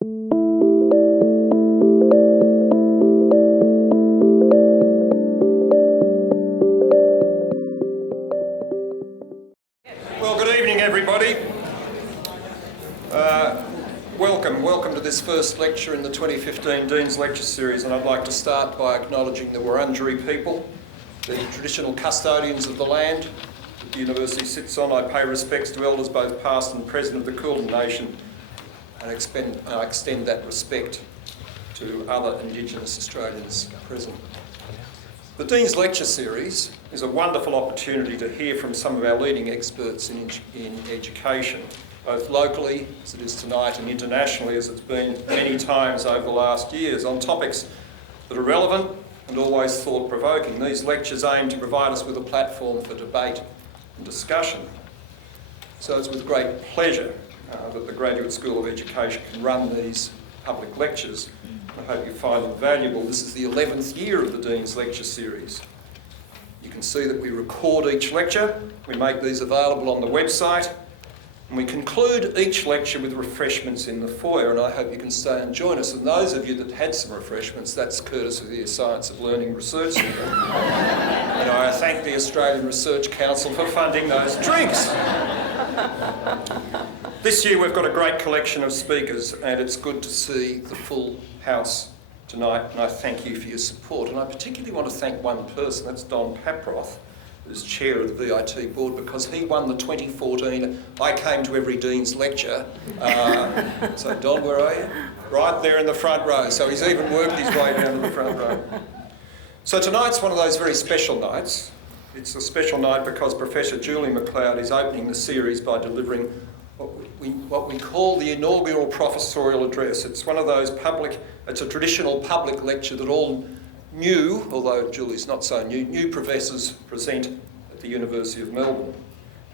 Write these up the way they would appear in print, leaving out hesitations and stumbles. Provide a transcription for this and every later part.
Well, good evening, everybody. Welcome to this first lecture in the 2015 Dean's Lecture Series, and I'd like to start by acknowledging the Wurundjeri people, the traditional custodians of the land that the University sits on. I pay respects to elders both past and present of the Kulin Nation, and I extend that respect to other Indigenous Australians present. The Dean's Lecture Series is a wonderful opportunity to hear from some of our leading experts in education, both locally, as it is tonight, and internationally, as it's been many times over the last years, on topics that are relevant and always thought-provoking. These lectures aim to provide us with a platform for debate and discussion. So it's with great pleasure that the Graduate School of Education can run these public lectures. I hope you find them valuable. This is the 11th year of the Dean's Lecture Series. You can see that we record each lecture, we make these available on the website, and we conclude each lecture with refreshments in the foyer, and I hope you can stay and join us. And those of you that had some refreshments, that's courtesy of the Science of Learning Research Centre. And I thank the Australian Research Council for funding those drinks. This year we've got a great collection of speakers, and it's good to see the full house tonight, and I thank you for your support. And I particularly want to thank one person, that's Don Paproth, who's chair of the VIT board, because he won the 2014 I Came to Every Dean's Lecture. So Don, where are you? Right there in the front row. So he's even worked his way down to the front row. So tonight's one of those very special nights. It's a special night because Professor Julie McLeod is opening the series by delivering what we call the Inaugural Professorial Address. It's one of those it's a traditional public lecture that all new, although Julie's not so new professors present at the University of Melbourne.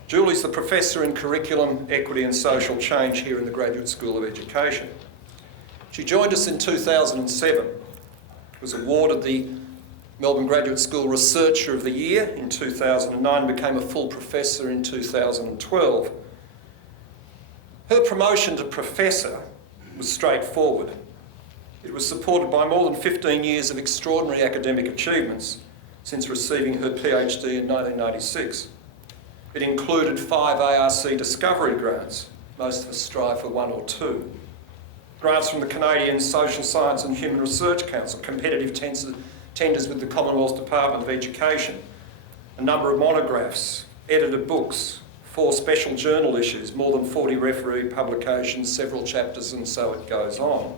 Julie's the Professor in Curriculum, Equity and Social Change here in the Graduate School of Education. She joined us in 2007, was awarded the Melbourne Graduate School Researcher of the Year in 2009, became a full professor in 2012. Her promotion to Professor was straightforward. It was supported by more than 15 years of extraordinary academic achievements since receiving her PhD in 1996. It included 5 ARC Discovery grants. Most of us strive for 1 or 2. Grants from the Canadian Social Science and Human Research Council, competitive tenders with the Commonwealth Department of Education, a number of monographs, edited books, 4 special journal issues, more than 40 referee publications, several chapters, and so it goes on.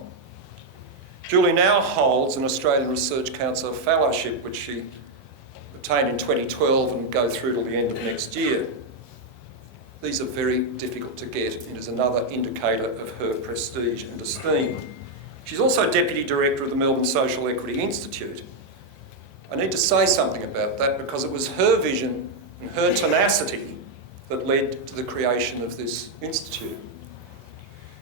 Julie now holds an Australian Research Council Fellowship, which she obtained in 2012 and go through till the end of next year. These are very difficult to get, and is another indicator of her prestige and esteem. She's also Deputy Director of the Melbourne Social Equity Institute. I need to say something about that because it was her vision and her tenacity that led to the creation of this institute.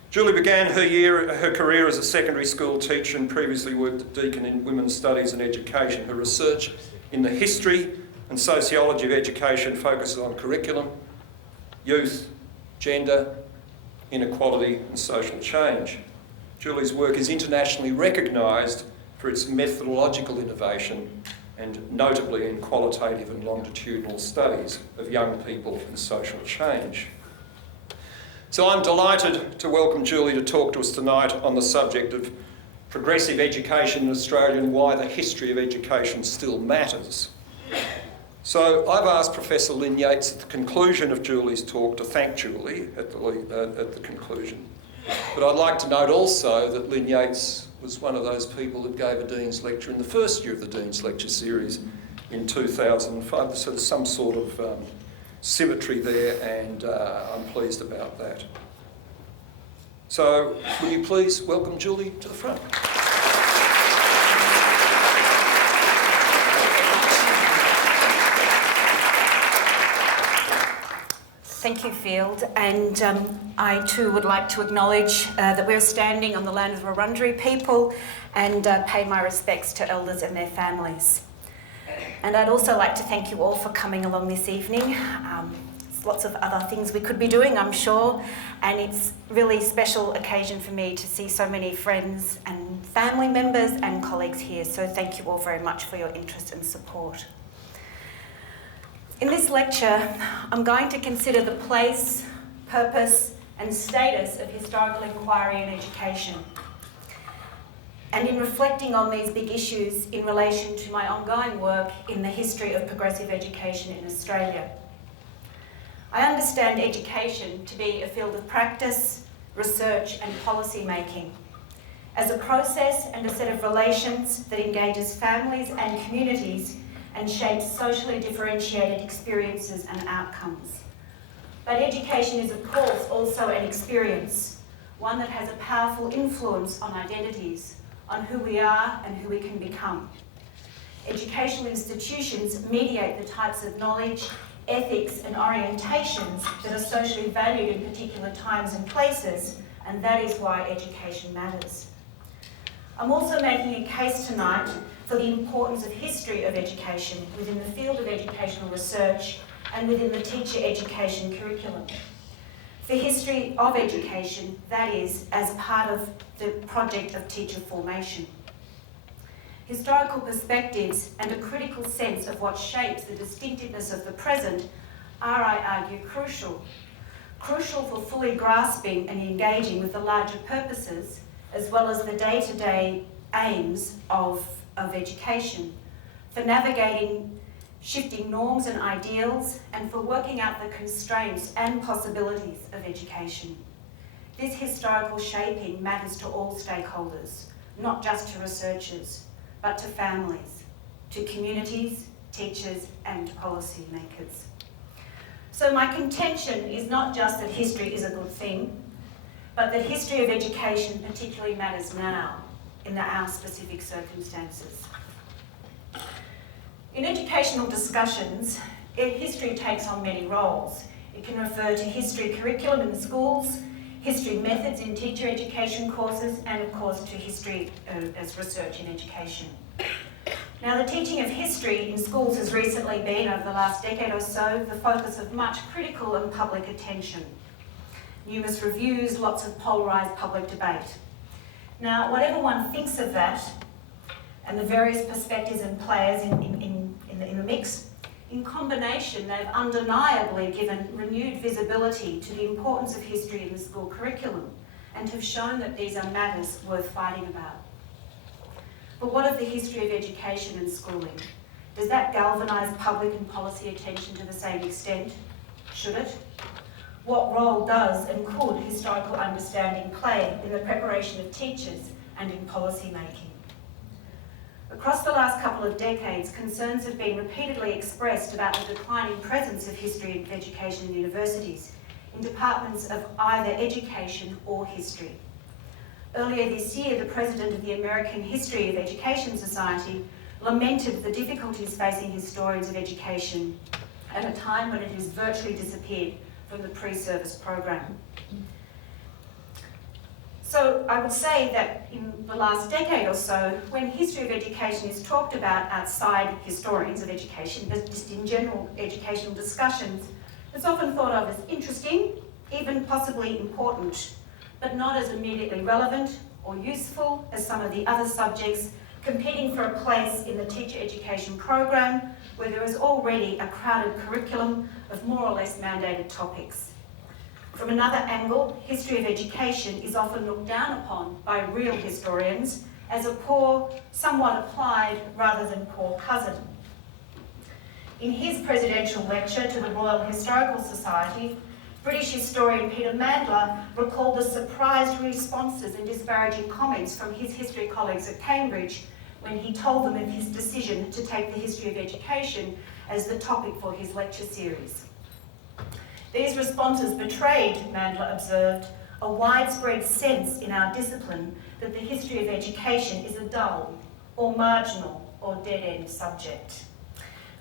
Julie began her career as a secondary school teacher and previously worked at Deakin in Women's Studies and Education. Her research in the history and sociology of education focuses on curriculum, youth, gender, inequality and social change. Julie's work is internationally recognised for its methodological innovation and notably in qualitative and longitudinal studies of young people and social change. So I'm delighted to welcome Julie to talk to us tonight on the subject of progressive education in Australia and why the history of education still matters. So I've asked Professor Lynn Yates at the conclusion of Julie's talk to thank Julie at the conclusion. But I'd like to note also that Lynn Yates was one of those people that gave a Dean's Lecture in the first year of the Dean's Lecture Series in 2005. So there's some sort of symmetry there, and I'm pleased about that. So will you please welcome Julie to the front. Thank you, Field, and I too would like to acknowledge that we're standing on the land of the Wurundjeri people and pay my respects to elders and their families. And I'd also like to thank you all for coming along this evening. It's lots of other things we could be doing, I'm sure, and it's really special occasion for me to see so many friends and family members and colleagues here, so thank you all very much for your interest and support. In this lecture, I'm going to consider the place, purpose, and status of historical inquiry in education. And in reflecting on these big issues in relation to my ongoing work in the history of progressive education in Australia. I understand education to be a field of practice, research, and policy making, as a process and a set of relations that engages families and communities and shapes socially differentiated experiences and outcomes. But education is, of course, also an experience, one that has a powerful influence on identities, on who we are and who we can become. Educational institutions mediate the types of knowledge, ethics, and orientations that are socially valued in particular times and places, and that is why education matters. I'm also making a case tonight for the importance of history of education within the field of educational research and within the teacher education curriculum. For history of education, that is, as part of the project of teacher formation. Historical perspectives and a critical sense of what shapes the distinctiveness of the present are, I argue, crucial. Crucial for fully grasping and engaging with the larger purposes, as well as the day-to-day aims of education, for navigating shifting norms and ideals, and for working out the constraints and possibilities of education. This historical shaping matters to all stakeholders, not just to researchers, but to families, to communities, teachers, and policymakers. So my contention is not just that history is a good thing, but that history of education particularly matters now in our specific circumstances. In educational discussions, history takes on many roles. It can refer to history curriculum in the schools, history methods in teacher education courses, and of course to history as research in education. Now, the teaching of history in schools has recently been, over the last decade or so, the focus of much critical and public attention. Numerous reviews, lots of polarised public debate. Now, whatever one thinks of that, and the various perspectives and players in the mix, in combination, they've undeniably given renewed visibility to the importance of history in the school curriculum and have shown that these are matters worth fighting about. But what of the history of education and schooling? Does that galvanise public and policy attention to the same extent? Should it? What role does and could historical understanding play in the preparation of teachers and in policy making? Across the last couple of decades, concerns have been repeatedly expressed about the declining presence of history of education in universities, in departments of either education or history. Earlier this year, the president of the American History of Education Society lamented the difficulties facing historians of education at a time when it has virtually disappeared from the pre-service program. So I would say that in the last decade or so, when history of education is talked about outside historians of education, but just in general educational discussions, it's often thought of as interesting, even possibly important, but not as immediately relevant or useful as some of the other subjects competing for a place in the teacher education program where there is already a crowded curriculum of more or less mandated topics. From another angle, history of education is often looked down upon by real historians as a poor, somewhat applied rather than poor cousin. In his presidential lecture to the Royal Historical Society, British historian Peter Mandler recalled the surprised responses and disparaging comments from his history colleagues at Cambridge when he told them of his decision to take the history of education as the topic for his lecture series. These responses betrayed, Mandler observed, a widespread sense in our discipline that the history of education is a dull or marginal or dead-end subject.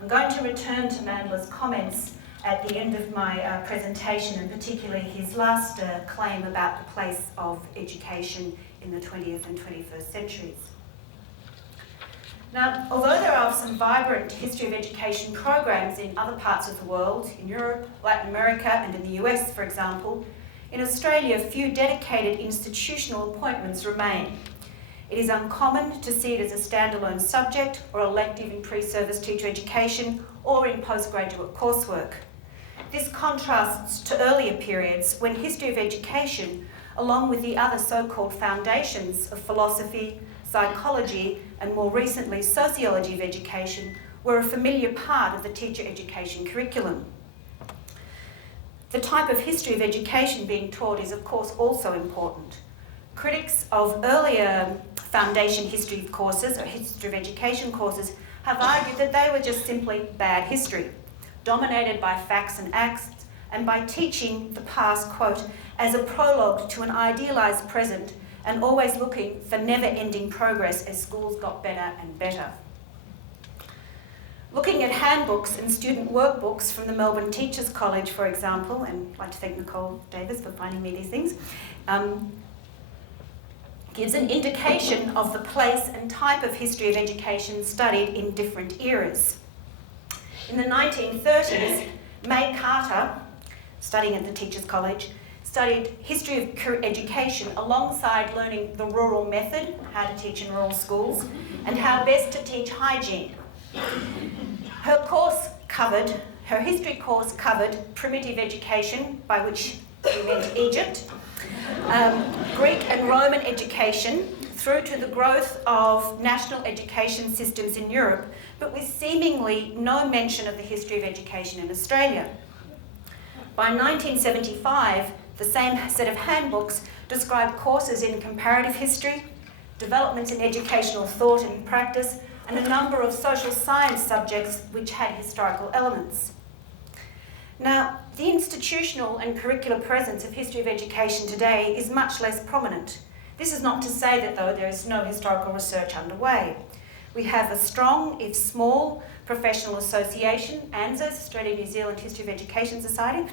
I'm going to return to Mandler's comments at the end of my presentation, and particularly his last claim about the place of education in the 20th and 21st centuries. Now, although there are some vibrant history of education programs in other parts of the world, in Europe, Latin America, and in the US, for example, in Australia, few dedicated institutional appointments remain. It is uncommon to see it as a standalone subject or elective in pre-service teacher education or in postgraduate coursework. This contrasts to earlier periods when history of education, along with the other so-called foundations of philosophy, psychology, and more recently sociology of education, were a familiar part of the teacher education curriculum. The type of history of education being taught is, of course, also important. Critics of earlier foundation history courses or history of education courses have argued that they were just simply bad history, dominated by facts and acts, and by teaching the past, quote, as a prologue to an idealised present and always looking for never-ending progress as schools got better and better. Looking at handbooks and student workbooks from the Melbourne Teachers College, for example, and I'd like to thank Nicole Davis for finding me these things, gives an indication of the place and type of history of education studied in different eras. In the 1930s, May Carter, studying at the Teachers College, studied history of education alongside learning the rural method, how to teach in rural schools, and how best to teach hygiene. Her history course covered primitive education, by which we meant Egypt, Greek and Roman education, through to the growth of national education systems in Europe, but with seemingly no mention of the history of education in Australia. By 1975, the same set of handbooks described courses in comparative history, developments in educational thought and practice, and a number of social science subjects which had historical elements. Now, the institutional and curricular presence of history of education today is much less prominent. This is not to say that, though, there is no historical research underway. We have a strong, if small, professional association, ANZS, Australia New Zealand History of Education Society,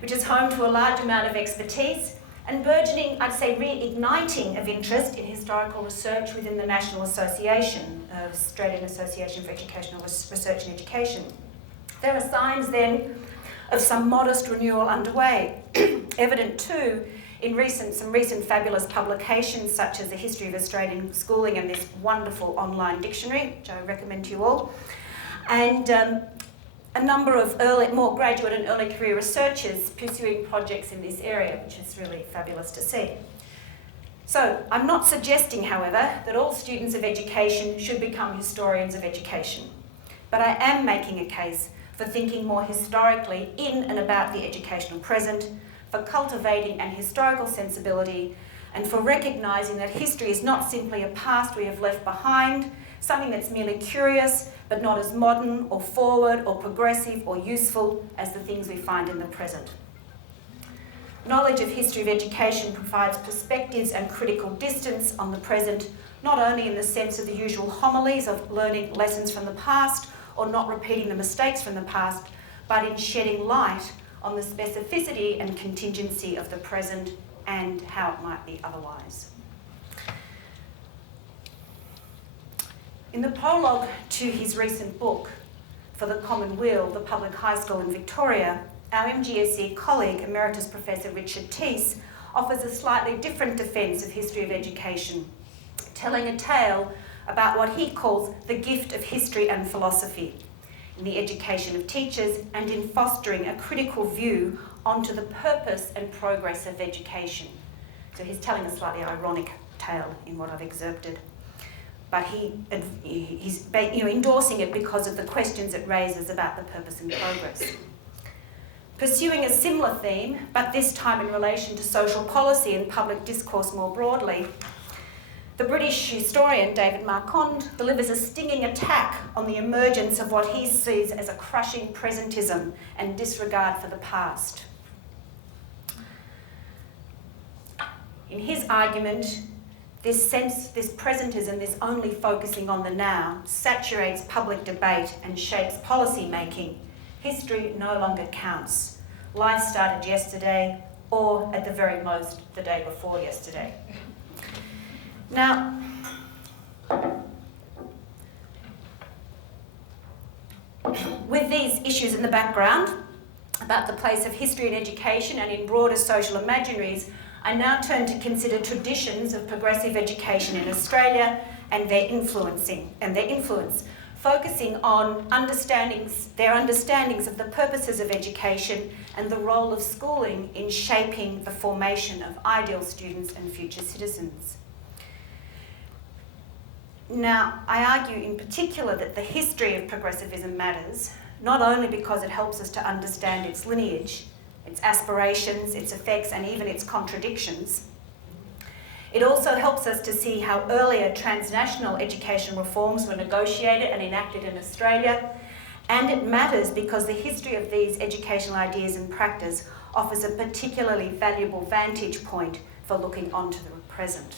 which is home to a large amount of expertise and burgeoning, I'd say, reigniting of interest in historical research within the National Association, Australian Association for Educational Research and Education. There are signs then of some modest renewal underway, evident too in some recent fabulous publications such as the History of Australian Schooling and this wonderful online dictionary, which I recommend to you all, and a number of more graduate and early career researchers pursuing projects in this area, which is really fabulous to see. So, I'm not suggesting, however, that all students of education should become historians of education, but I am making a case for thinking more historically in and about the educational present, for cultivating an historical sensibility, and for recognising that history is not simply a past we have left behind, something that's merely curious, but not as modern or forward or progressive or useful as the things we find in the present. Knowledge of history of education provides perspectives and critical distance on the present, not only in the sense of the usual homilies of learning lessons from the past or not repeating the mistakes from the past, but in shedding light on the specificity and contingency of the present and how it might be otherwise. In the prologue to his recent book, For the Common Weal, the Public High School in Victoria, our MGSE colleague, Emeritus Professor Richard Teese, offers a slightly different defence of history of education, telling a tale about what he calls the gift of history and philosophy in the education of teachers and in fostering a critical view onto the purpose and progress of education. So he's telling a slightly ironic tale in what I've excerpted. But he's endorsing it because of the questions it raises about the purpose and progress. Pursuing a similar theme, but this time in relation to social policy and public discourse more broadly, the British historian David Marquand delivers a stinging attack on the emergence of what he sees as a crushing presentism and disregard for the past. In his argument, this presentism, this only focusing on the now, saturates public debate and shapes policy making. History no longer counts. Life started yesterday, or at the very most, the day before yesterday. Now, background about the place of history in education and in broader social imaginaries, I now turn to consider traditions of progressive education in Australia and their influence, focusing on their understandings of the purposes of education and the role of schooling in shaping the formation of ideal students and future citizens. Now, I argue in particular that the history of progressivism matters, not only because it helps us to understand its lineage, its aspirations, its effects, and even its contradictions. It also helps us to see how earlier transnational education reforms were negotiated and enacted in Australia, and it matters because the history of these educational ideas and practice offers a particularly valuable vantage point for looking onto the present.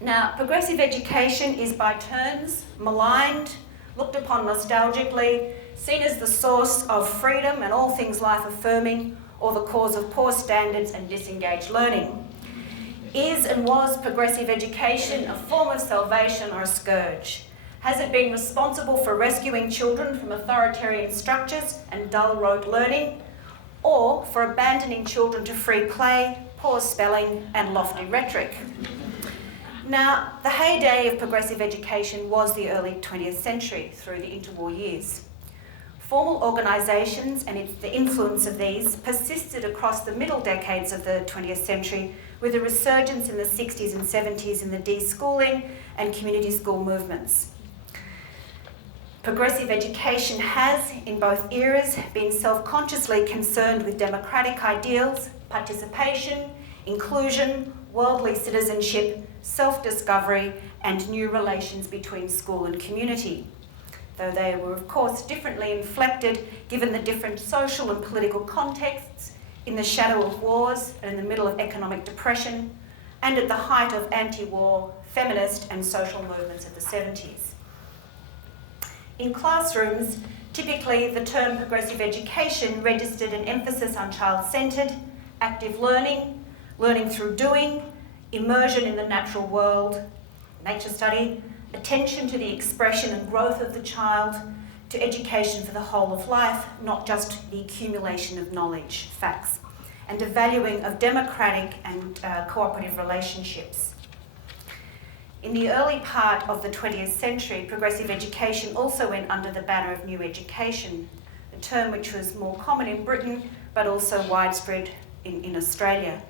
Now, progressive education is by turns maligned, looked upon nostalgically, seen as the source of freedom and all things life affirming, or the cause of poor standards and disengaged learning. Is and was progressive education a form of salvation or a scourge? Has it been responsible for rescuing children from authoritarian structures and dull rote learning, or for abandoning children to free play, poor spelling, and lofty rhetoric? Now, the heyday of progressive education was the early 20th century through the interwar years. Formal organisations and the influence of these persisted across the middle decades of the 20th century, with a resurgence in the 60s and 70s in the deschooling and community school movements. Progressive education has, in both eras, been self-consciously concerned with democratic ideals, participation, inclusion, worldly citizenship, self-discovery, and new relations between school and community. Though they were, of course, differently inflected given the different social and political contexts, in the shadow of wars and in the middle of economic depression, and at the height of anti-war, feminist and social movements of the 70s. In classrooms, typically the term progressive education registered an emphasis on child-centred, active learning, learning through doing, immersion in the natural world, nature study, attention to the expression and growth of the child, to education for the whole of life, not just the accumulation of knowledge, facts, and a valuing of democratic and cooperative relationships. In the early part of the 20th century, progressive education also went under the banner of new education, a term which was more common in Britain, but also widespread in Australia.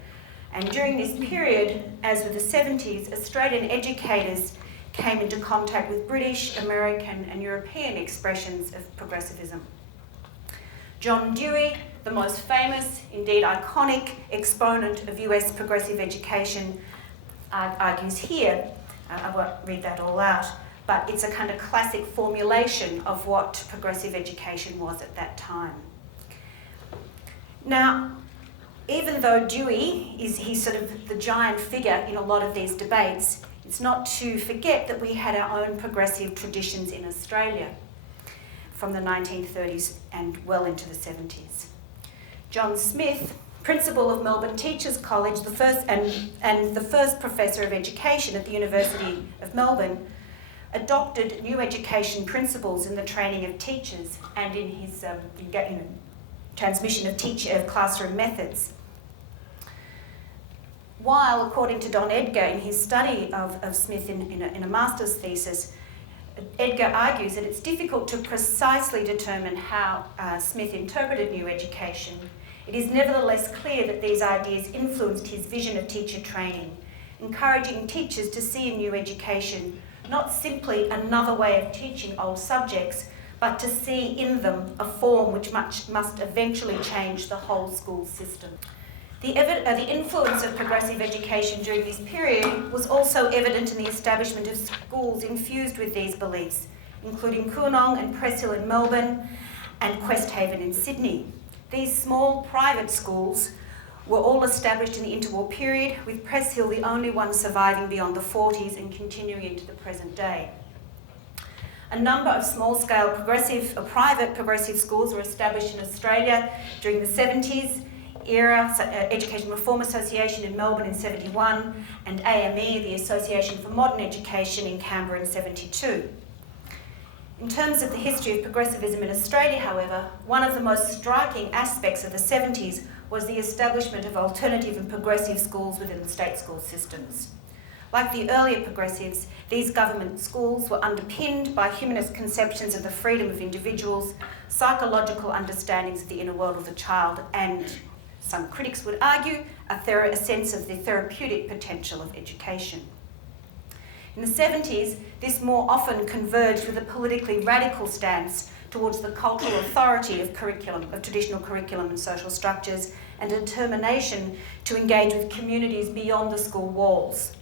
And during this period, as with the 70s, Australian educators came into contact with British, American and European expressions of progressivism. John Dewey, the most famous, indeed iconic, exponent of US progressive education, argues here, I won't read that all out, but it's a kind of classic formulation of what progressive education was at that time. Now, even though Dewey he's sort of the giant figure in a lot of these debates, it's not to forget that we had our own progressive traditions in Australia from the 1930s and well into the 70s. John Smith, principal of Melbourne Teachers College, the first professor of education at the University of Melbourne, adopted new education principles in the training of teachers and in his transmission of classroom methods. While, according to Don Edgar, in his study of Smith in a master's thesis, Edgar argues that it's difficult to precisely determine how Smith interpreted new education. It is nevertheless clear that these ideas influenced his vision of teacher training, encouraging teachers to see in new education not simply another way of teaching old subjects, but to see in them a form which must eventually change the whole school system. The influence of progressive education during this period was also evident in the establishment of schools infused with these beliefs, including Coonong and Press Hill in Melbourne and Quest Haven in Sydney. These small private schools were all established in the interwar period, with Press Hill the only one surviving beyond the 40s and continuing into the present day. A number of small-scale private progressive schools were established in Australia during the 70s era, Education Reform Association in Melbourne in 71, and AME, the Association for Modern Education in Canberra in 72. In terms of the history of progressivism in Australia, however, one of the most striking aspects of the 70s was the establishment of alternative and progressive schools within the state school systems. Like the earlier progressives, these government schools were underpinned by humanist conceptions of the freedom of individuals, psychological understandings of the inner world of the child, and, some critics would argue, a sense of the therapeutic potential of education. In the 70s, this more often converged with a politically radical stance towards the cultural authority of traditional curriculum and social structures, and a determination to engage with communities beyond the school walls.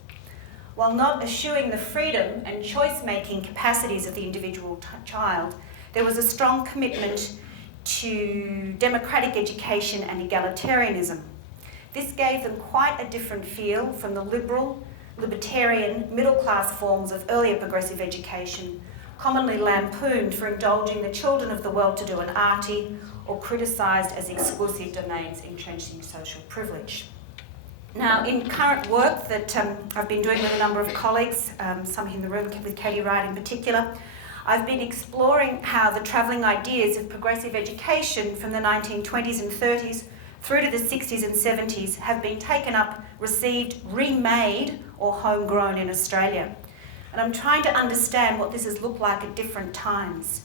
While not eschewing the freedom and choice-making capacities of the individual child, there was a strong commitment to democratic education and egalitarianism. This gave them quite a different feel from the libertarian, middle-class forms of earlier progressive education, commonly lampooned for indulging the children of the well-to-do and arty, or criticised as exclusive domains entrenching social privilege. Now, in current work that I've been doing with a number of colleagues, some in the room, with Katie Wright in particular, I've been exploring how the travelling ideas of progressive education from the 1920s and 30s through to the 60s and 70s have been taken up, received, remade, or homegrown in Australia. And I'm trying to understand what this has looked like at different times.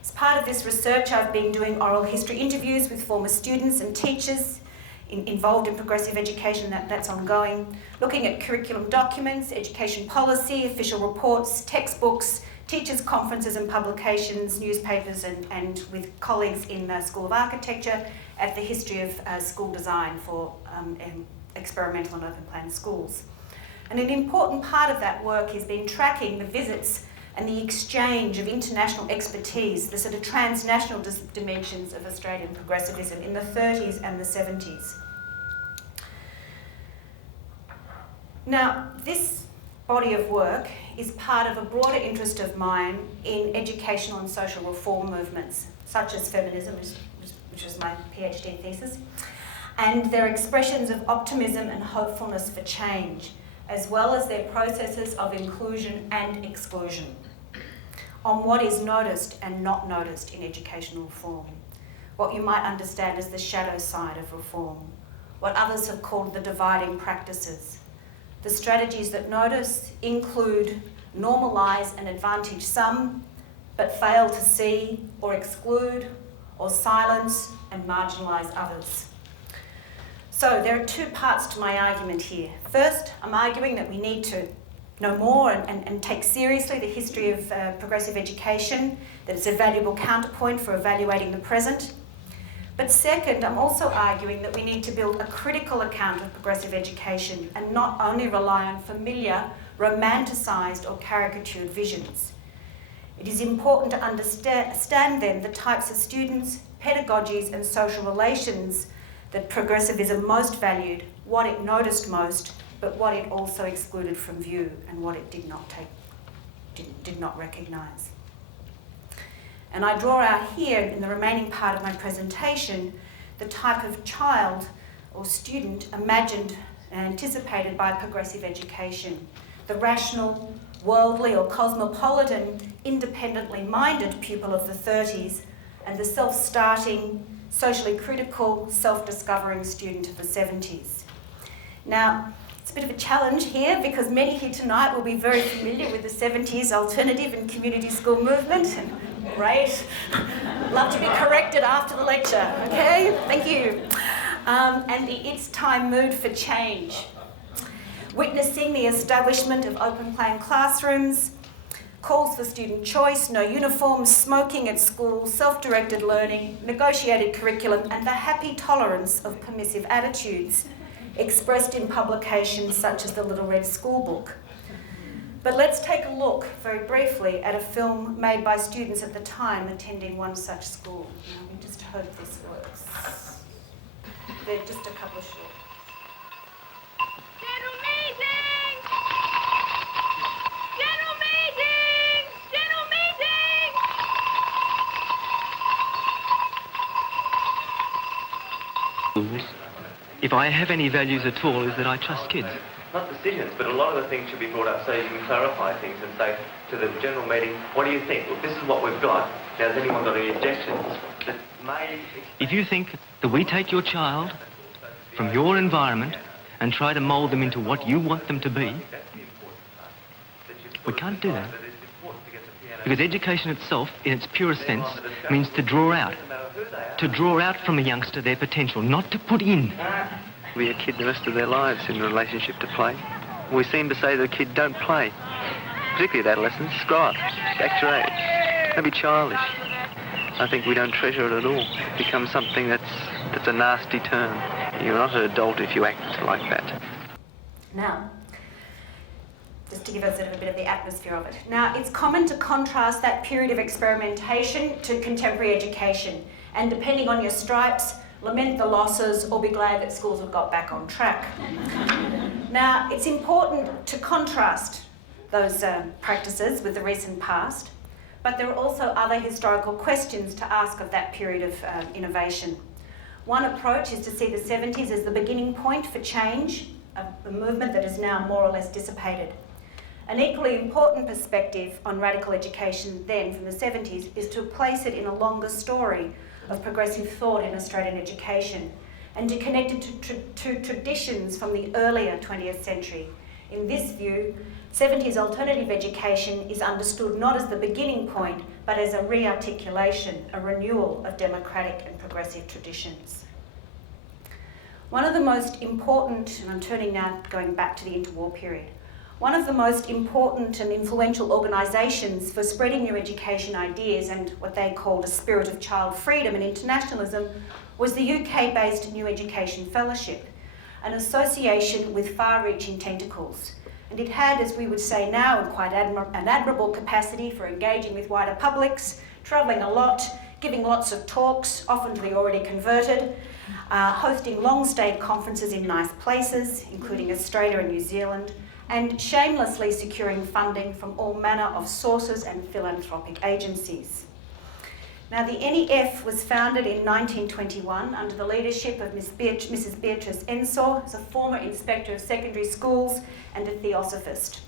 As part of this research, I've been doing oral history interviews with former students and teachers involved in progressive education, that's ongoing, looking at curriculum documents, education policy, official reports, textbooks, teachers' conferences and publications, newspapers, and with colleagues in the School of Architecture at the history of school design for experimental and open plan schools. And an important part of that work has been tracking the visits and the exchange of international expertise, the sort of transnational dimensions of Australian progressivism in the 30s and the 70s. Now, this body of work is part of a broader interest of mine in educational and social reform movements, such as feminism, which was my PhD thesis, and their expressions of optimism and hopefulness for change, as well as their processes of inclusion and exclusion, on what is noticed and not noticed in educational reform, what you might understand as the shadow side of reform, what others have called the dividing practices. The strategies that notice include normalise and advantage some, but fail to see or exclude or silence and marginalise others. So there are two parts to my argument here. First, I'm arguing that we need to know more and take seriously the history of progressive education, that it's a valuable counterpoint for evaluating the present. But second, I'm also arguing that we need to build a critical account of progressive education and not only rely on familiar, romanticised or caricatured visions. It is important to understand then the types of students, pedagogies and social relations that progressivism most valued, what it noticed most, but what it also excluded from view and what it did not recognise. And I draw out here in the remaining part of my presentation the type of child or student imagined and anticipated by progressive education, the rational, worldly or cosmopolitan, independently minded pupil of the 30s and the self-starting, socially critical, self-discovering student of the 70s. Now, it's a bit of a challenge here because many here tonight will be very familiar with the 70s alternative and community school movement. Great. Love to be corrected after the lecture, okay? Thank you. And the It's Time mood for change. Witnessing the establishment of open plan classrooms, calls for student choice, no uniforms, smoking at school, self-directed learning, negotiated curriculum, and the happy tolerance of permissive attitudes expressed in publications such as the Little Red School Book. But let's take a look very briefly at a film made by students at the time attending one such school. Now, we just hope this works. They're just a couple of short. General meeting! General meeting! General meeting! If I have any values at all, is that I trust kids. not decisions, but a lot of the things should be brought up so you can clarify things and say to the general meeting, what do you think? Well, this is what we've got. Now, has anyone got any objections that may... If you think that we take your child from your environment and try to mould them into what you want them to be, we can't do that. Because education itself, in its purest sense, means to draw out. To draw out from a youngster their potential, not to put in. Be a kid the rest of their lives in relationship to play. We seem to say to the kid, don't play. Particularly at adolescence, grow up, act your age. Don't be childish. I think we don't treasure it at all. It becomes something that's a nasty term. You're not an adult if you act like that. Now, just to give us a little bit of the atmosphere of it. Now, it's common to contrast that period of experimentation to contemporary education, and depending on your stripes, lament the losses or be glad that schools have got back on track. Now, it's important to contrast those practices with the recent past, but there are also other historical questions to ask of that period of innovation. One approach is to see the 70s as the beginning point for change, a movement that is now more or less dissipated. An equally important perspective on radical education then from the 70s is to place it in a longer story of progressive thought in Australian education and to connect it to traditions from the earlier 20th century. In this view, 70s alternative education is understood not as the beginning point, but as a re-articulation, a renewal of democratic and progressive traditions. One of the most important, and I'm turning now, going back to the interwar period, one of the most important and influential organisations for spreading new education ideas and what they called a spirit of child freedom and internationalism was the UK-based New Education Fellowship, an association with far-reaching tentacles. And it had, as we would say now, quite an admirable capacity for engaging with wider publics, travelling a lot, giving lots of talks, often to the already converted, hosting long-stayed conferences in nice places, including Australia and New Zealand, and shamelessly securing funding from all manner of sources and philanthropic agencies. Now, the NEF was founded in 1921 under the leadership of Mrs. Beatrice Ensor, as a former inspector of secondary schools and a theosophist.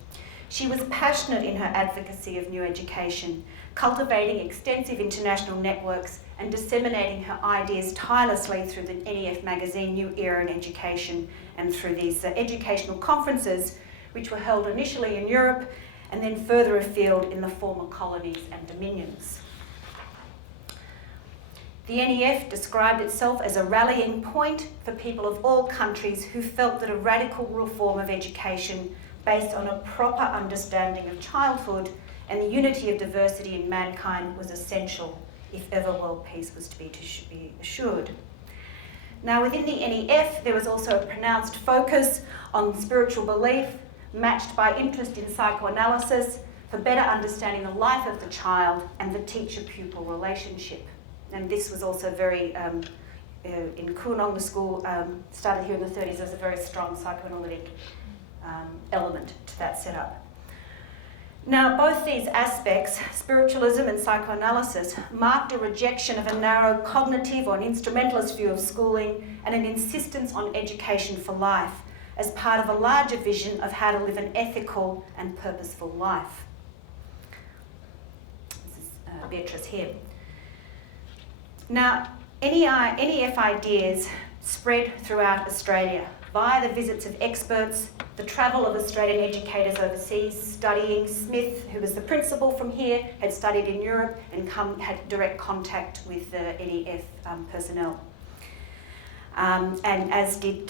She was passionate in her advocacy of new education, cultivating extensive international networks and disseminating her ideas tirelessly through the NEF magazine New Era in Education and through these educational conferences, which were held initially in Europe and then further afield in the former colonies and dominions. The NEF described itself as a rallying point for people of all countries who felt that a radical reform of education based on a proper understanding of childhood and the unity of diversity in mankind was essential if ever world peace was to be assured. Now, within the NEF, there was also a pronounced focus on spiritual belief, matched by interest in psychoanalysis for better understanding the life of the child and the teacher-pupil relationship. And this was also very, in Kunong, the school started here in the 30s, there's a very strong psychoanalytic element to that setup. Now, both these aspects, spiritualism and psychoanalysis, marked a rejection of a narrow cognitive or an instrumentalist view of schooling and an insistence on education for life as part of a larger vision of how to live an ethical and purposeful life. This is Beatrice here. Now, NEF ideas spread throughout Australia via the visits of experts, the travel of Australian educators overseas studying. Smith, who was the principal from here, had studied in Europe and had direct contact with the NEF personnel. And as did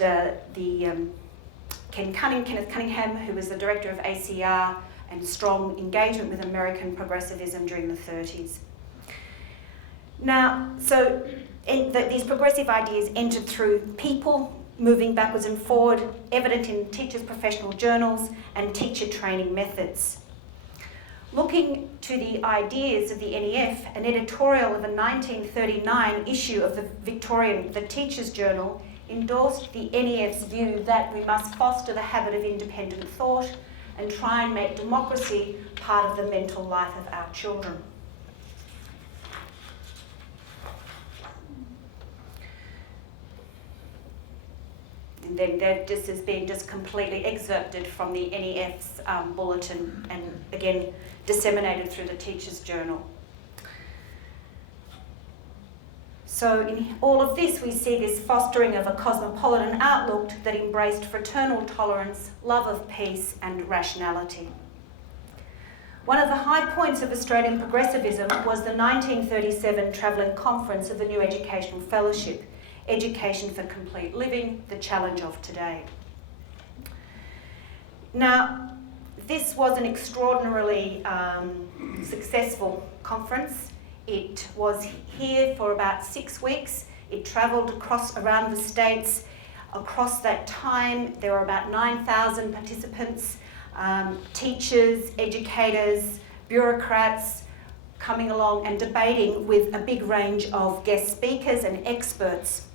Kenneth Cunningham, who was the director of ACR, and strong engagement with American progressivism during the 30s. Now, so these progressive ideas entered through people moving backwards and forward, evident in teachers' professional journals and teacher training methods. Looking to the ideas of the NEF, an editorial of a 1939 issue of the Teachers' Journal endorsed the NEF's view that we must foster the habit of independent thought and try and make democracy part of the mental life of our children. and then they're just as being just completely excerpted from the NEF's bulletin and again disseminated through the Teacher's Journal. So in all of this, we see this fostering of a cosmopolitan outlook that embraced fraternal tolerance, love of peace, and rationality. One of the high points of Australian progressivism was the 1937 Travelling Conference of the New Educational Fellowship, Education for Complete Living, the Challenge of Today. Now, this was an extraordinarily successful conference. It was here for about 6 weeks. It travelled around the states. Across that time, there were about 9,000 participants, teachers, educators, bureaucrats coming along and debating with a big range of guest speakers and experts.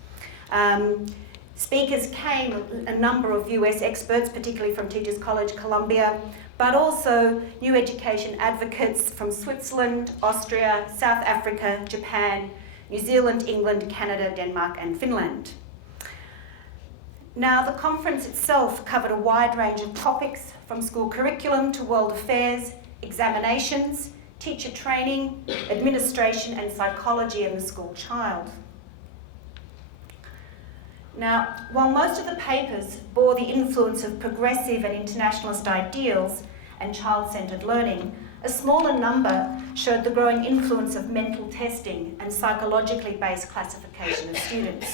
Speakers came, a number of US experts, particularly from Teachers College, Columbia, but also new education advocates from Switzerland, Austria, South Africa, Japan, New Zealand, England, Canada, Denmark, and Finland. Now, the conference itself covered a wide range of topics, from school curriculum to world affairs, examinations, teacher training, administration, and psychology in the school child. Now, while most of the papers bore the influence of progressive and internationalist ideals and child-centred learning, a smaller number showed the growing influence of mental testing and psychologically based classification of students,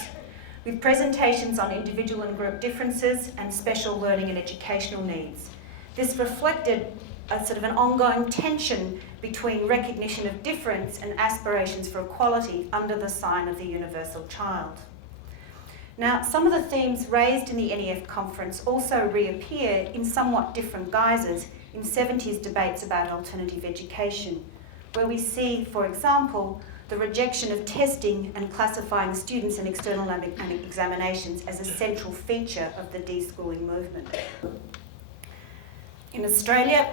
with presentations on individual and group differences and special learning and educational needs. This reflected a sort of an ongoing tension between recognition of difference and aspirations for equality under the sign of the universal child. Now, some of the themes raised in the NEF conference also reappear in somewhat different guises in 70s debates about alternative education, where we see, for example, the rejection of testing and classifying students in external examinations as a central feature of the deschooling movement. In Australia,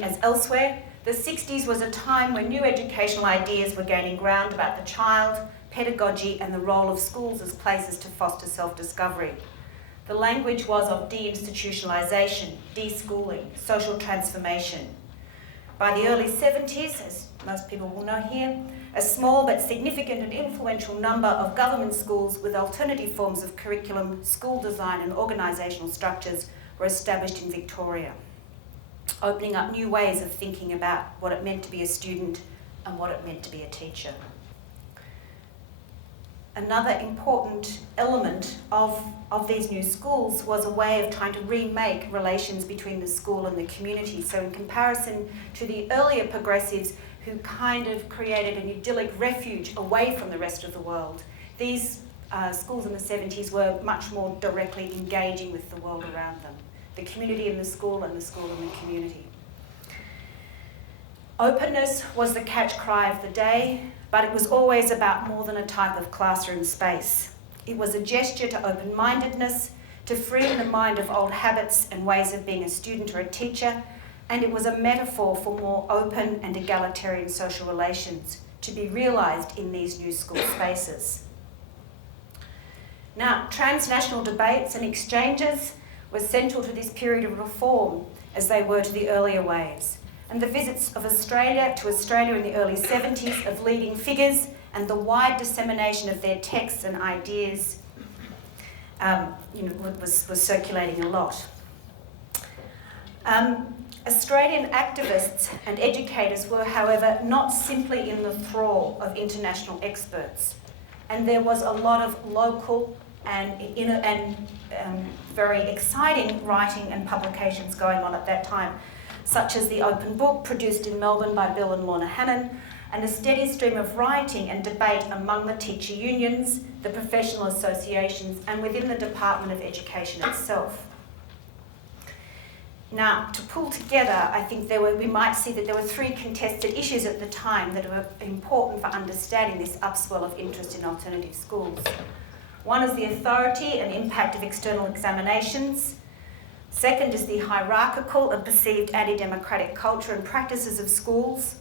as elsewhere, the 60s was a time when new educational ideas were gaining ground about the child, pedagogy, and the role of schools as places to foster self-discovery. The language was of deinstitutionalisation, deschooling, social transformation. By the early 70s, as most people will know here, a small but significant and influential number of government schools with alternative forms of curriculum, school design, and organisational structures were established in Victoria, opening up new ways of thinking about what it meant to be a student and what it meant to be a teacher. Another important element of these new schools was a way of trying to remake relations between the school and the community. So in comparison to the earlier progressives who kind of created an idyllic refuge away from the rest of the world, these schools in the 70s were much more directly engaging with the world around them, the community in the school and the school in the community. Openness was the catch cry of the day, but it was always about more than a type of classroom space. It was a gesture to open-mindedness, to freeing the mind of old habits and ways of being a student or a teacher, and it was a metaphor for more open and egalitarian social relations to be realised in these new school spaces. Now, transnational debates and exchanges were central to this period of reform, as they were to the earlier waves. And the visits of Australia to Australia in the early 70s of leading figures and the wide dissemination of their texts and ideas was circulating a lot. Australian activists and educators were, however, not simply in the thrall of international experts, and there was a lot of local and very exciting writing and publications going on at that time, such as the Open Book produced in Melbourne by Bill and Lorna Hannon, and a steady stream of writing and debate among the teacher unions, the professional associations, and within the Department of Education itself. Now, to pull together, I think we might see that there were three contested issues at the time that were important for understanding this upswell of interest in alternative schools. One is the authority and impact of external examinations. Second is the hierarchical and perceived anti-democratic culture and practices of schools.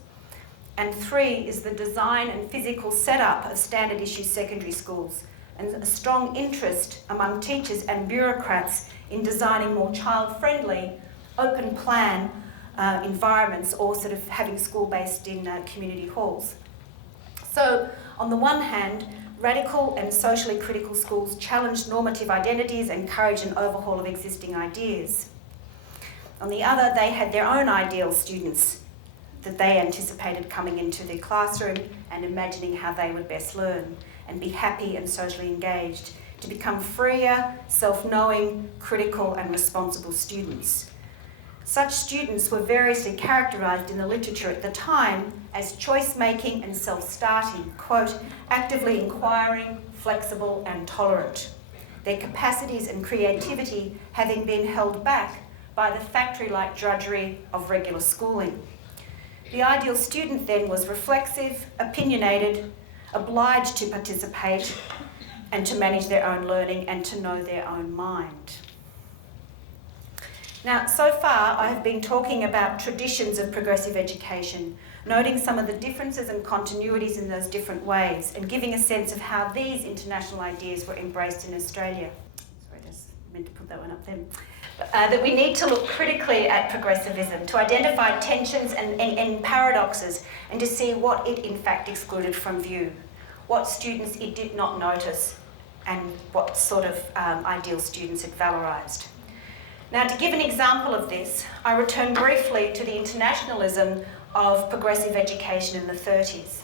And three is the design and physical setup of standard issue secondary schools and a strong interest among teachers and bureaucrats in designing more child-friendly, open plan environments, or sort of having school based in community halls. So, on the one hand, radical and socially critical schools challenged normative identities, encouraged an overhaul of existing ideas. On the other, they had their own ideal students that they anticipated coming into their classroom and imagining how they would best learn and be happy and socially engaged, to become freer, self-knowing, critical and responsible students. Such students were variously characterised in the literature at the time as choice-making and self-starting, quote, actively inquiring, flexible and tolerant, their capacities and creativity having been held back by the factory-like drudgery of regular schooling. The ideal student then was reflexive, opinionated, obliged to participate and to manage their own learning and to know their own mind. Now, so far I have been talking about traditions of progressive education, noting some of the differences and continuities in those different ways and giving a sense of how these international ideas were embraced in Australia. Sorry, I just meant to put that one up then. That we need to look critically at progressivism to identify tensions and paradoxes and to see what it in fact excluded from view, what students it did not notice and what sort of ideal students it valorised. Now, to give an example of this, I return briefly to the internationalism of progressive education in the 30s.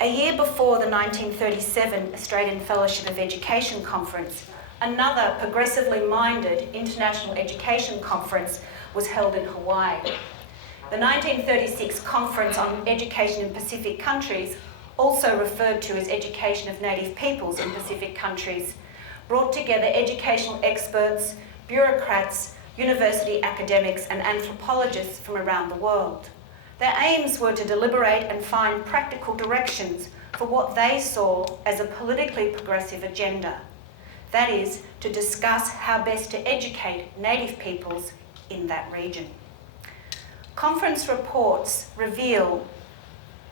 A year before the 1937 Australian Fellowship of Education Conference, another progressively minded international education conference was held in Hawaii. The 1936 Conference on Education in Pacific Countries, also referred to as Education of Native Peoples in Pacific Countries, brought together educational experts, bureaucrats, university academics and anthropologists from around the world. Their aims were to deliberate and find practical directions for what they saw as a politically progressive agenda. That is, to discuss how best to educate native peoples in that region. Conference reports reveal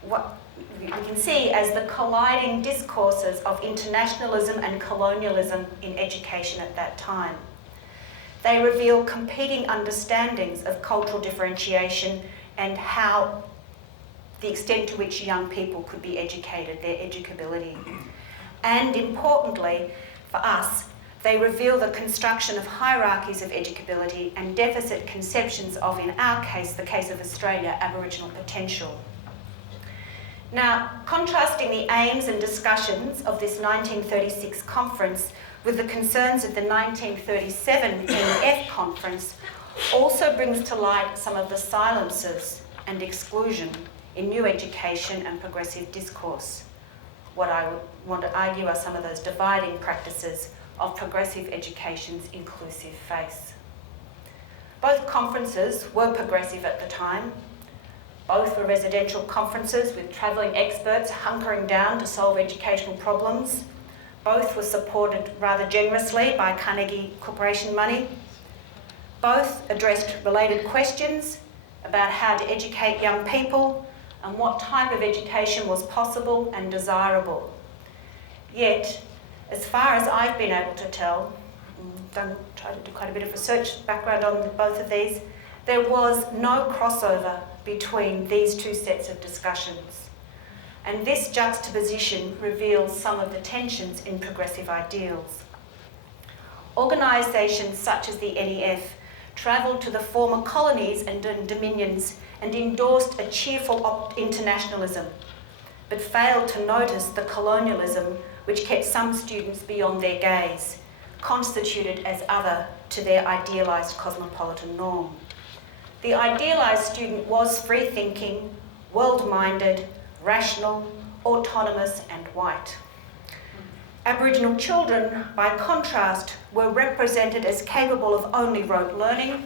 what we can see as the colliding discourses of internationalism and colonialism in education at that time. They reveal competing understandings of cultural differentiation and how the extent to which young people could be educated, their educability. And importantly, for us, they reveal the construction of hierarchies of educability and deficit conceptions of, in our case, the case of Australia, Aboriginal potential. Now, contrasting the aims and discussions of this 1936 conference with the concerns of the 1937 NEF conference also brings to light some of the silences and exclusion in new education and progressive discourse. What I would want to argue are some of those dividing practices of progressive education's inclusive face. Both conferences were progressive at the time. Both were residential conferences with travelling experts hunkering down to solve educational problems. Both were supported rather generously by Carnegie Corporation money. Both addressed related questions about how to educate young people and what type of education was possible and desirable. Yet, as far as I've been able to tell, tried to do quite a bit of research background on both of these, there was no crossover between these two sets of discussions. And this juxtaposition reveals some of the tensions in progressive ideals. Organisations such as the NEF travelled to the former colonies and dominions and endorsed a cheerful internationalism, but failed to notice the colonialism which kept some students beyond their gaze, constituted as other to their idealised cosmopolitan norm. The idealised student was free-thinking, world-minded, rational, autonomous and white. Aboriginal children, by contrast, were represented as capable of only rote learning,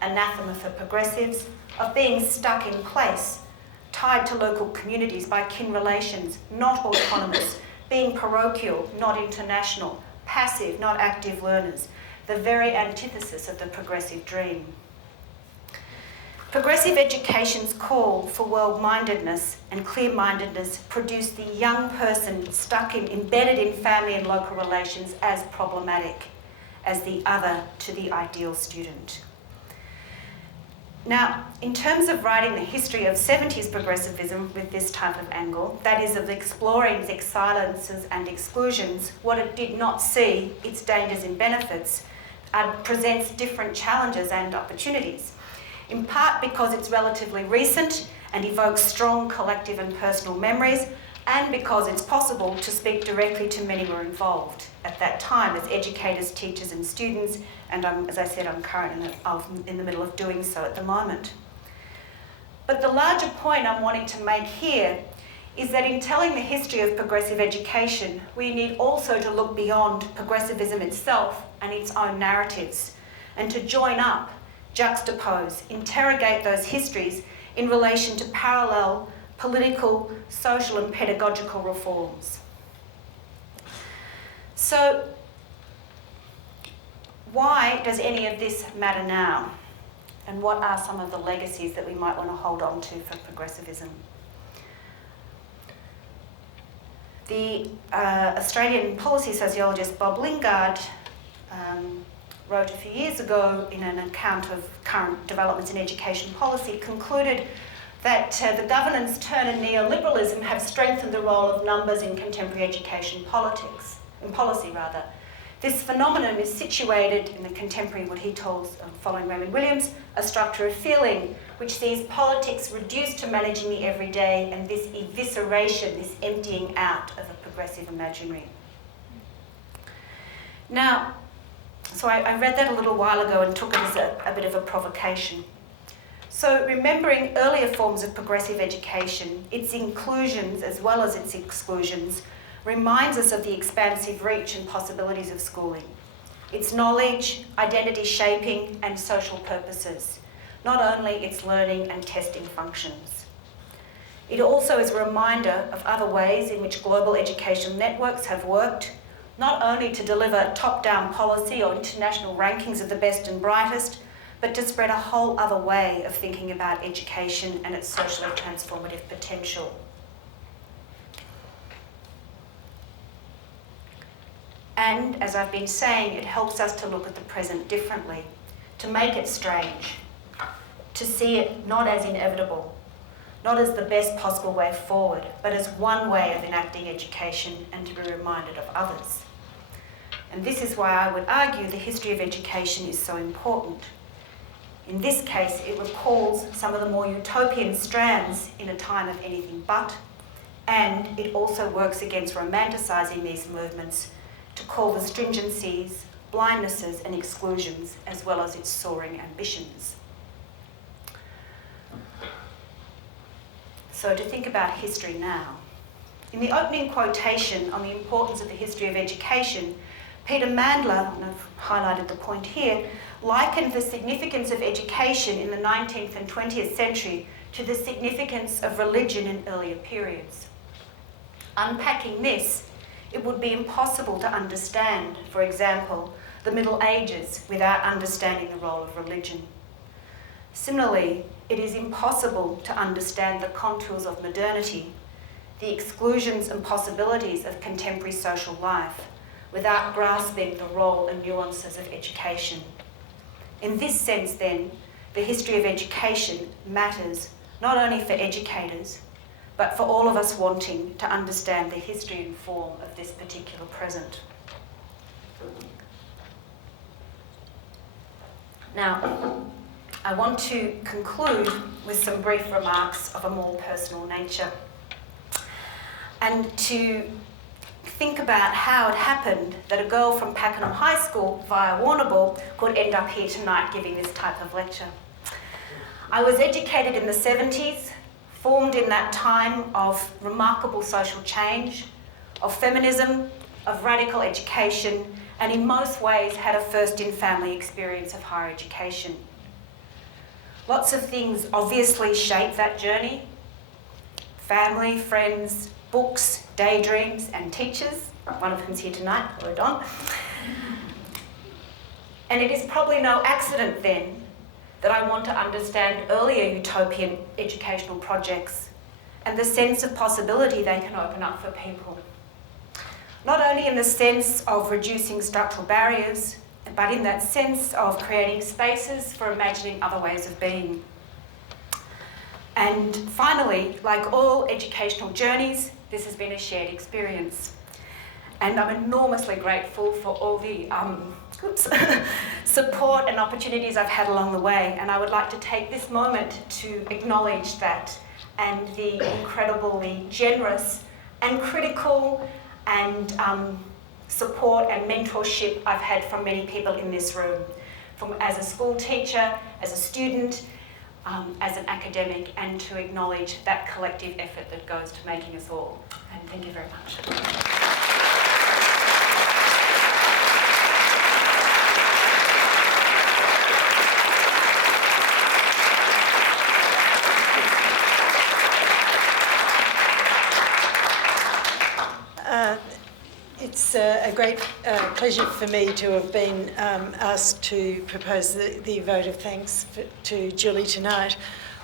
anathema for progressives, of being stuck in place, tied to local communities by kin relations, not autonomous, being parochial, not international, passive, not active learners, the very antithesis of the progressive dream. Progressive education's call for world-mindedness and clear-mindedness produced the young person embedded in family and local relations as problematic, as the other to the ideal student. Now, in terms of writing the history of 70s progressivism with this type of angle, that is of exploring its silences and exclusions, what it did not see, its dangers and benefits, presents different challenges and opportunities. In part because it's relatively recent and evokes strong collective and personal memories, and because it's possible to speak directly to many who were involved at that time as educators, teachers and students, and as I said, I'm currently in the middle of doing so at the moment. But the larger point I'm wanting to make here is that in telling the history of progressive education, we need also to look beyond progressivism itself and its own narratives, and to join up, juxtapose, interrogate those histories in relation to parallel political, social and pedagogical reforms. So, why does any of this matter now? And what are some of the legacies that we might want to hold on to for progressivism? The Australian policy sociologist Bob Lingard wrote a few years ago in an account of current developments in education policy, concluded that the governance turn and neoliberalism have strengthened the role of numbers in contemporary education policy. This phenomenon is situated in the contemporary, what he calls, following Raymond Williams, a structure of feeling, which sees politics reduced to managing the everyday and this evisceration, this emptying out of a progressive imaginary. Now, so I read that a little while ago and took it as a bit of a provocation. So remembering earlier forms of progressive education, its inclusions as well as its exclusions, reminds us of the expansive reach and possibilities of schooling, its knowledge, identity shaping and social purposes, not only its learning and testing functions. It also is a reminder of other ways in which global educational networks have worked, not only to deliver top-down policy or international rankings of the best and brightest, but to spread a whole other way of thinking about education and its socially transformative potential. And, as I've been saying, it helps us to look at the present differently, to make it strange, to see it not as inevitable, not as the best possible way forward, but as one way of enacting education and to be reminded of others. And this is why I would argue the history of education is so important. In this case, it recalls some of the more utopian strands in a time of anything but, and it also works against romanticising these movements to call the stringencies, blindnesses and exclusions, as well as its soaring ambitions. So to think about history now. In the opening quotation on the importance of the history of education, Peter Mandler, and I've highlighted the point here, likened the significance of education in the 19th and 20th century to the significance of religion in earlier periods. Unpacking this, it would be impossible to understand, for example, the Middle Ages without understanding the role of religion. Similarly, it is impossible to understand the contours of modernity, the exclusions and possibilities of contemporary social life, without grasping the role and nuances of education. In this sense, then, the history of education matters not only for educators, but for all of us wanting to understand the history and form of this particular present. Now, I want to conclude with some brief remarks of a more personal nature, and to think about how it happened that a girl from Pakenham High School via Warrnambool could end up here tonight giving this type of lecture. I was educated in the 70s, formed in that time of remarkable social change, of feminism, of radical education, and in most ways had a first-in-family experience of higher education. Lots of things obviously shaped that journey. Family, friends, books, daydreams, and teachers, one of whom's here tonight, hello Don. And it is probably no accident then that I want to understand earlier utopian educational projects and the sense of possibility they can open up for people. Not only in the sense of reducing structural barriers, but in that sense of creating spaces for imagining other ways of being. And finally, like all educational journeys, this has been a shared experience. And I'm enormously grateful for all the support and opportunities I've had along the way. And I would like to take this moment to acknowledge that and the incredibly generous and critical and support and mentorship I've had from many people in this room, from as a school teacher, as a student, as an academic, and to acknowledge that collective effort that goes to making us all. And thank you very much. It's a great pleasure for me to have been asked to propose the vote of thanks to Julie tonight.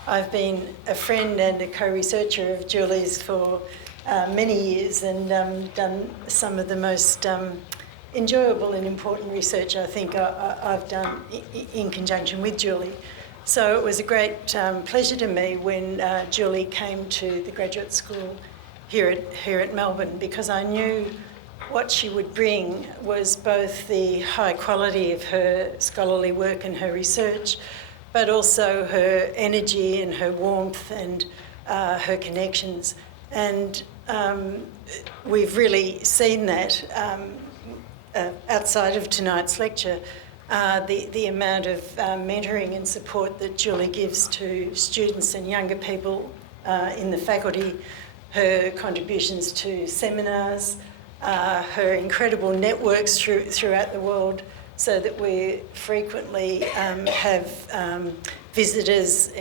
I've been a friend and a co-researcher of Julie's for many years and done some of the most enjoyable and important research I think I've done in conjunction with Julie. So it was a great pleasure to me when Julie came to the graduate school here at Melbourne, because I knew what she would bring was both the high quality of her scholarly work and her research, but also her energy and her warmth and her connections. And we've really seen that outside of tonight's lecture, the amount of mentoring and support that Julie gives to students and younger people in the faculty, her contributions to seminars, her incredible networks throughout the world, so that we frequently have visitors,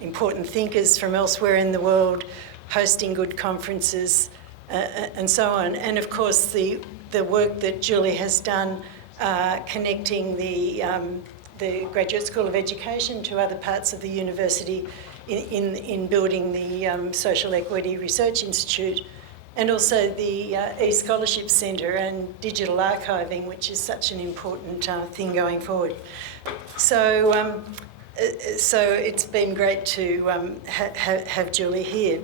important thinkers from elsewhere in the world, hosting good conferences, and so on. And of course, the work that Julie has done connecting the Graduate School of Education to other parts of the university in building the Social Equity Research Institute, and also the e-scholarship centre and digital archiving, which is such an important thing going forward. So it's been great to have Julie here.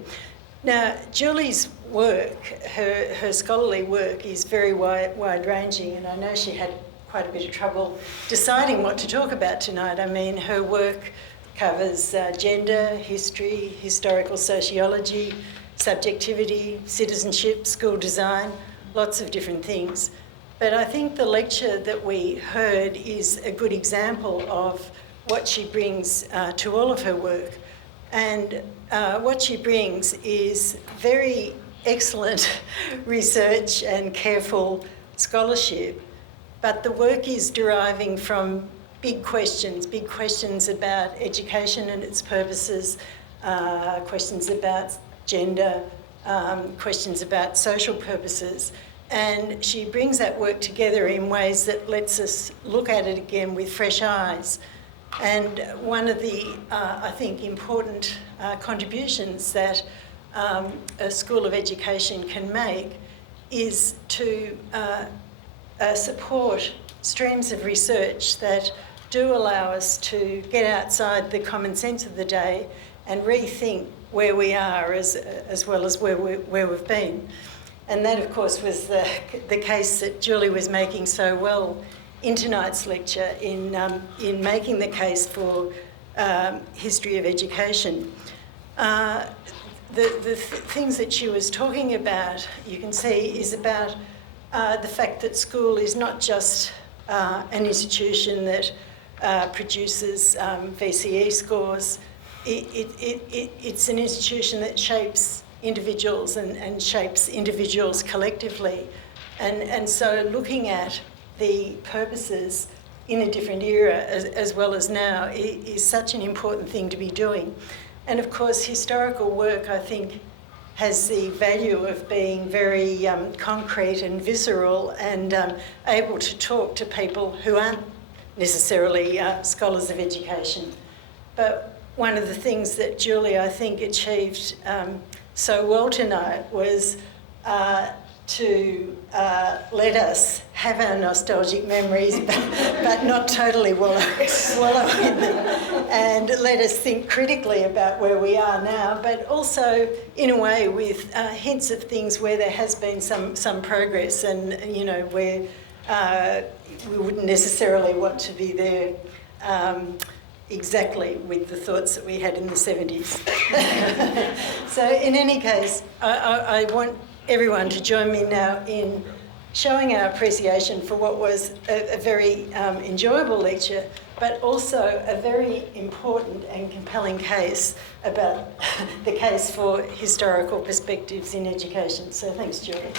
Now, Julie's work, her scholarly work, is very wide-ranging, and I know she had quite a bit of trouble deciding what to talk about tonight. I mean, her work covers gender, history, historical sociology, subjectivity, citizenship, school design, lots of different things. But I think the lecture that we heard is a good example of what she brings to all of her work. And what she brings is very excellent research and careful scholarship, but the work is deriving from big questions about education and its purposes, questions about gender, questions about social purposes. And she brings that work together in ways that lets us look at it again with fresh eyes. And one of the, I think, important contributions that a school of education can make is to support streams of research that do allow us to get outside the common sense of the day and rethink where we are as well as where we've been. And that, of course, was the case that Julie was making so well in tonight's lecture in making the case for history of education. The things that she was talking about, you can see, is about the fact that school is not just an institution that produces VCE scores. It's an institution that shapes individuals and shapes individuals collectively. And so looking at the purposes in a different era as well as now is such an important thing to be doing. And of course, historical work, I think, has the value of being very concrete and visceral and able to talk to people who aren't necessarily scholars of education. But one of the things that Julie, I think, achieved so well tonight was to let us have our nostalgic memories, but not totally wallow in them, and let us think critically about where we are now, but also, in a way, with hints of things where there has been some progress, and you know where we wouldn't necessarily want to be there exactly with the thoughts that we had in the 70s. So, in any case, I want everyone to join me now in showing our appreciation for what was a very enjoyable lecture, but also a very important and compelling case about the case for historical perspectives in education. So thanks, Julie.